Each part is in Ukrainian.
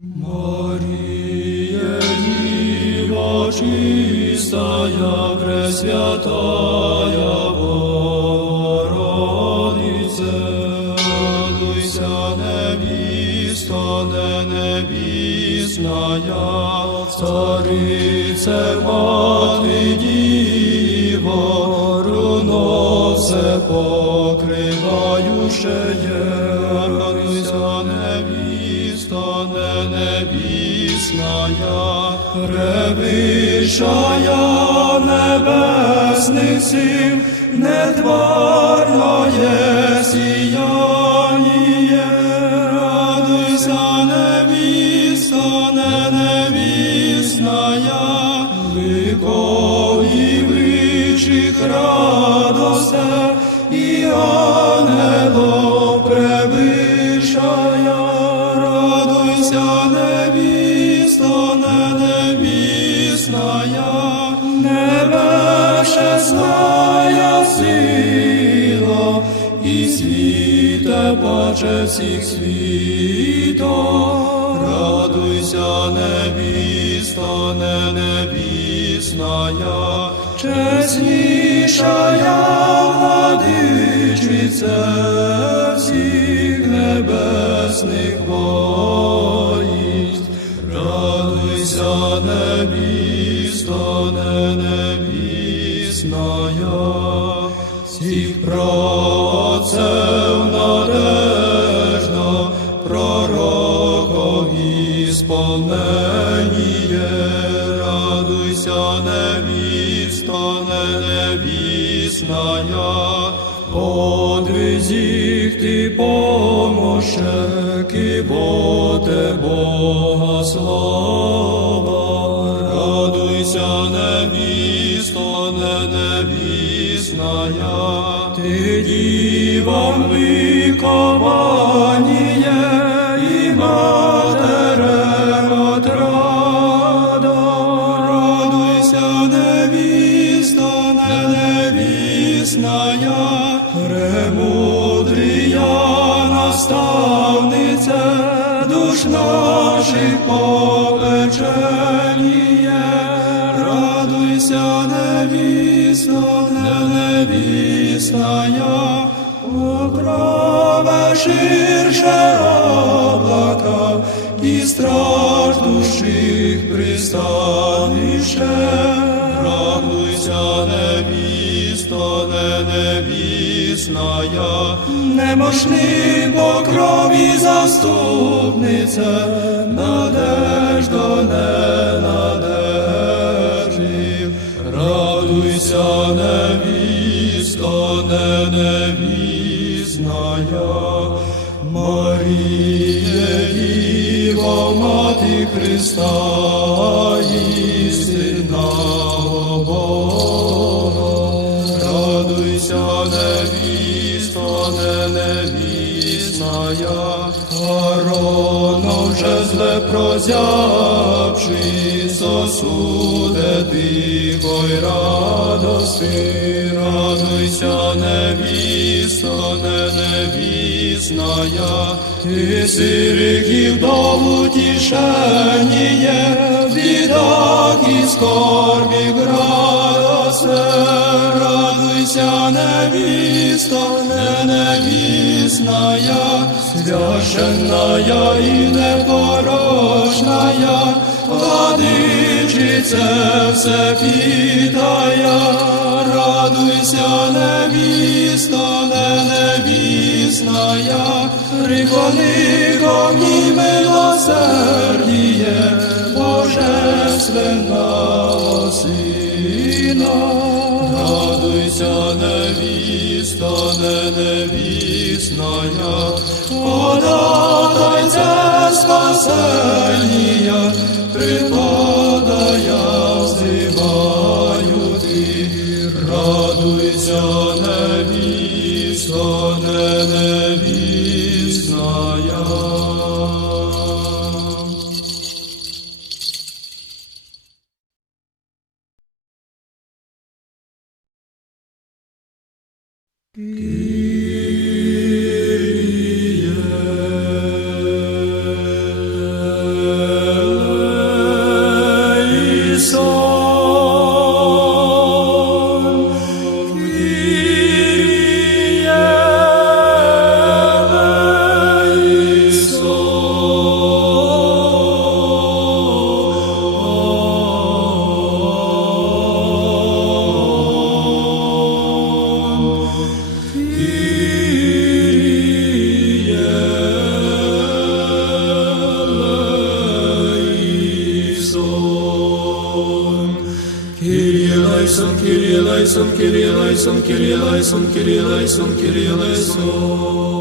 Мария, Дива чистая, Пресвятая все покриваючеє, радуйся, невіста, не невісна, я, превишая небесних сил, нетварное сіяние, паче всіх світо, радуйся, небіста, не чесніша владишице. владичице радуйся, невісто, не невісная, ти дівам викованіє, невісная, покрове ширше облака, і страх душих пристанище, радуйся, невісто, не невісная, немощним покрові заступниця, надежда не надежив, невісто, не невісная, Маріє, Діво, Мати Христа, істинного Бога, радуйся, невісто, не невісная, Аароном вже зле прозявши, сосуде тихо й радости, радуйся, невісто, не невісная, ти сириків до утішеніє, в бідах і скорбі радосте, радуйся, невісто, не невісная, священная і непорочная, владичице все питая, радуйся, невісто, не невісная, приходи ко мені милосердіє, Божественного Сина, радуйся, невісто, не невісная, податайце спасення, eleison, Kyrie eleison, Kyrie eleison, Kyrie eleison, Kyrie eleison, Kyrie eleison.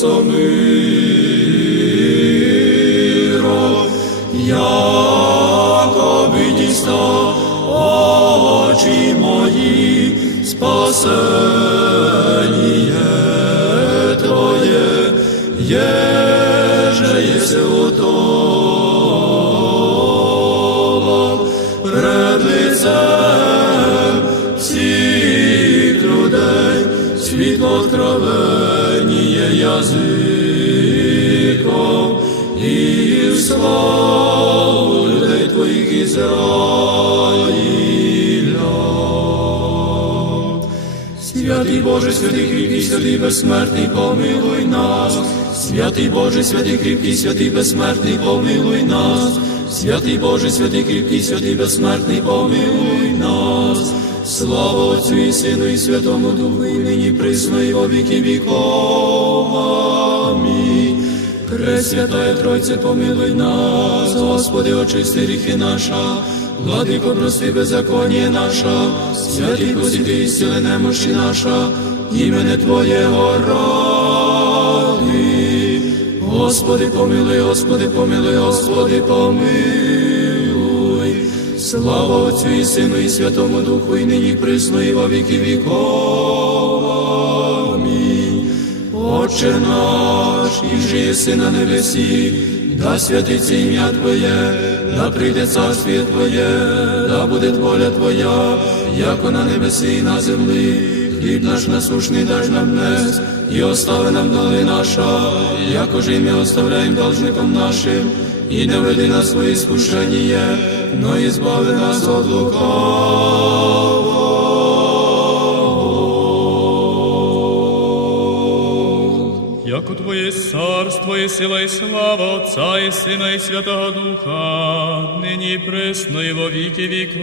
Твоєму самиро, яко дійсно очі мої, спасеніє славу людей Твоїх Ізраїля. Святий Боже, святий кріпкий, святий безсмертний, помилуй нас. Святий Боже, святий кріпкий, святий безсмертний, помилуй нас. Святий Боже, святий кріпкий, святий безсмертний, помилуй нас. Слава Отцю і Сину, і Святому Духу, і нині присно, і во віки віков. Пресвятая Тройце, помилуй нас, Господи, очисти гріхи наша, Владико, прости беззаконие наша, святий посіти, зціли немощі наша, імене Твоєго ради. Господи, помилуй, Господи, помилуй, Господи, помилуй. Слава Отцю і Сину, і Святому Духу, і нині присно, і во віки віков. Отче наш, і єси на небесі, да святиться ім'я Твоє, да прийде царствіє Твоє, да буде воля Твоя, яко на небесі і на землі. Хліб наш насушний даж нам днес, і остави нам доли наша, яко ж і ми оставляємо должником нашим, і не веди нас свої скушення, но і збави нас от лукавого. Яко царство і сила і слава Отця і Сина і Святого Духа, нині і пресно, і во віки віков.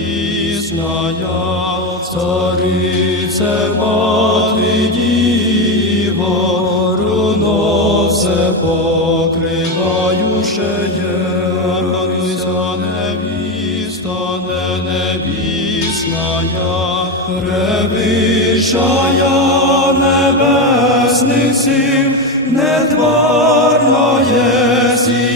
Невісная, царице, мати Діво, руно все покриваючеє, радуйся, невіста, не невісная, превищая небесних сил, нетварное сияние.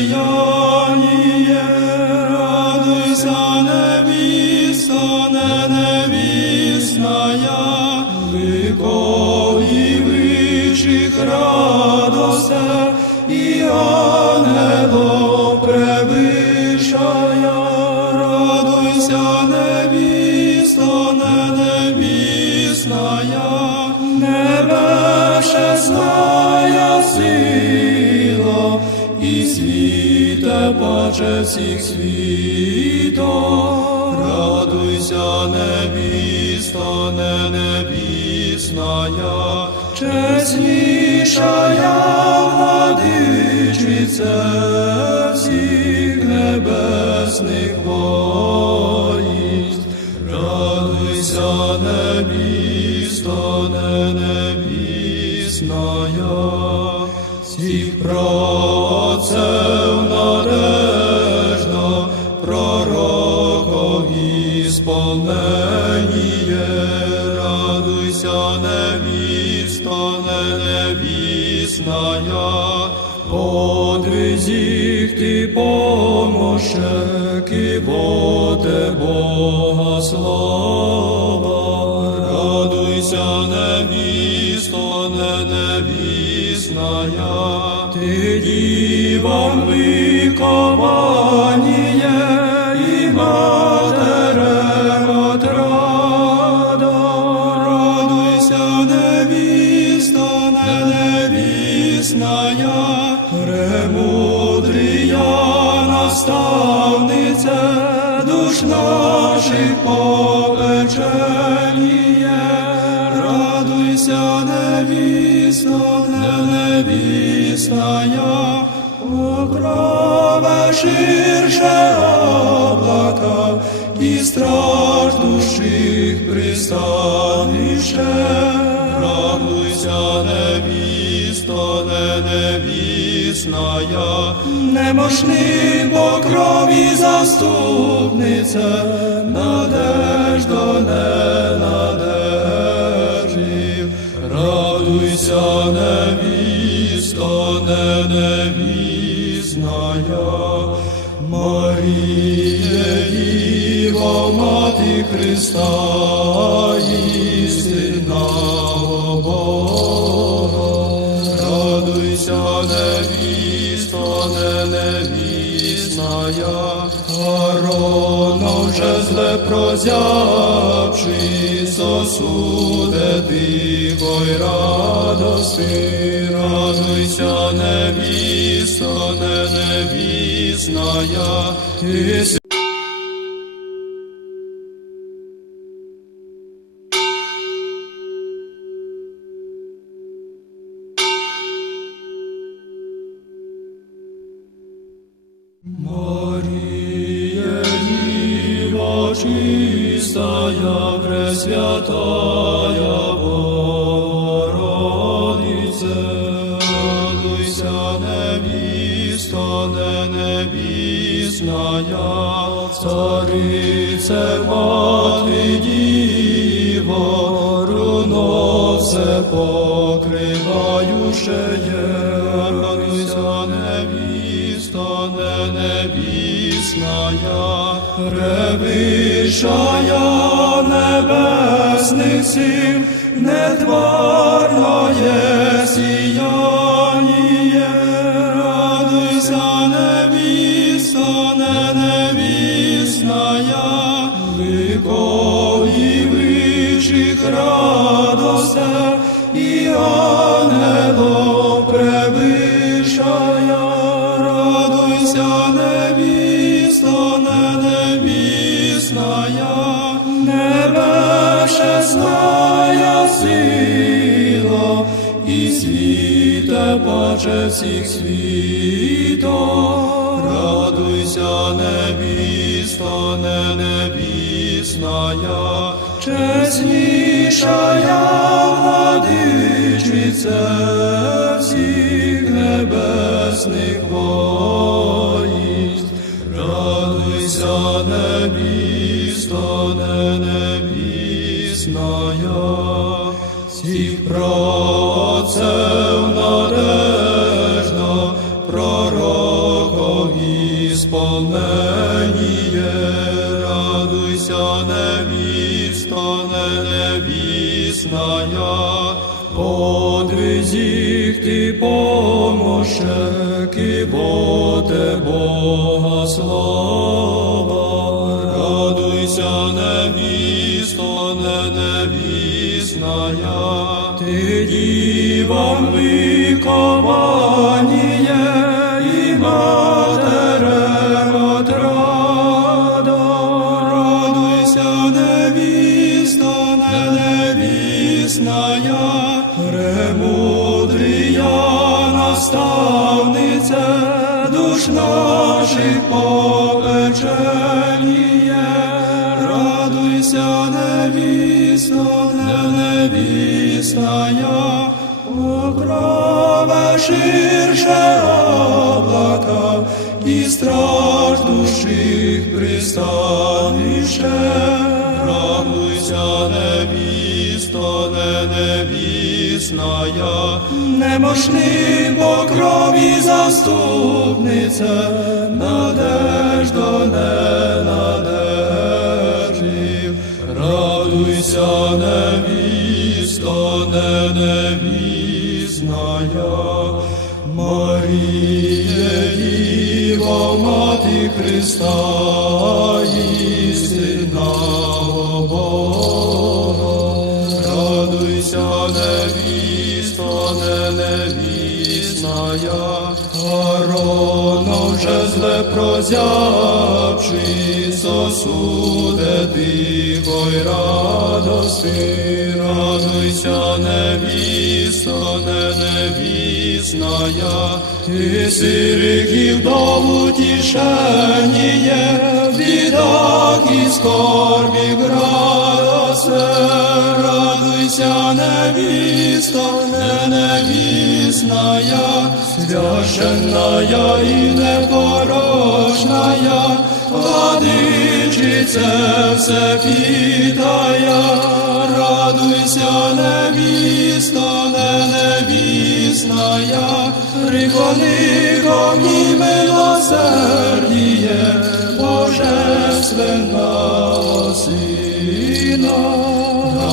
И высших радосте, и ангелов превышая. Радуйся, невеста, не невестная, небесная сила, і світе паче всіх світов. Невісная, чеснішая владичице всіх небесних помощек, і Бога слава. Радуйся, невісто, не невісная, ти діва викованіє, невісто, не невісная, покрове ширше облака, і страх душих пристанище. Радуйся, невісто, не невісная, немощний покрові заступниця, надежда не надежив. Радуйся, невісто, не невісная, Марія, Діва, Мати Христа, істинного Бога. Радуйся, невісто, не невісная, Аарона зле прозявши, сосуде тихо й радости. Радуйся, невісто, не невісная, ти Пресвятая Богородице, радуйся, невіста, не невісная, царице, мати Діво, руно все покриваючеє, радуйся, невіста, не невісная, превишая небесних сил, нетварное сияние. Радуйся, невіста, не невісная, ликов і вищих радосте, і ангелов паче всіх світов. Радуйся, невісто, не невісная, чеснішая владичице всіх небесних воїнств. Радуйся, невісто, и Бога слава. Радуйся, невісто, не невісная, ти діва ликование Радуйся, невісто, не невісная, покрове ширше облака, і страх душих пристаніше. Радуйся, невісто, не невісная, немощний покрові заступниця, надежда не надеждів. Радуйся, невісто, не невісная, Маріє, Діва, Мати Христа, Аарона вже зле прозявши, сосуде тихо й радости. Радуйся, невісто, не невісная, ти сириків до утішеніє, в і скорбі грасе. Радуйся, невісто, не невісная, священная и непорочная, владычице все питая, радуйся, невісто, не невісная, преклони ко мне милосердие, Божественного Сына.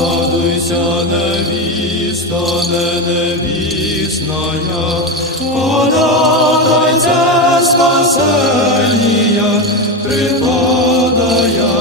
Радуйся, невісто, не невісная, податайце спасення, припадая,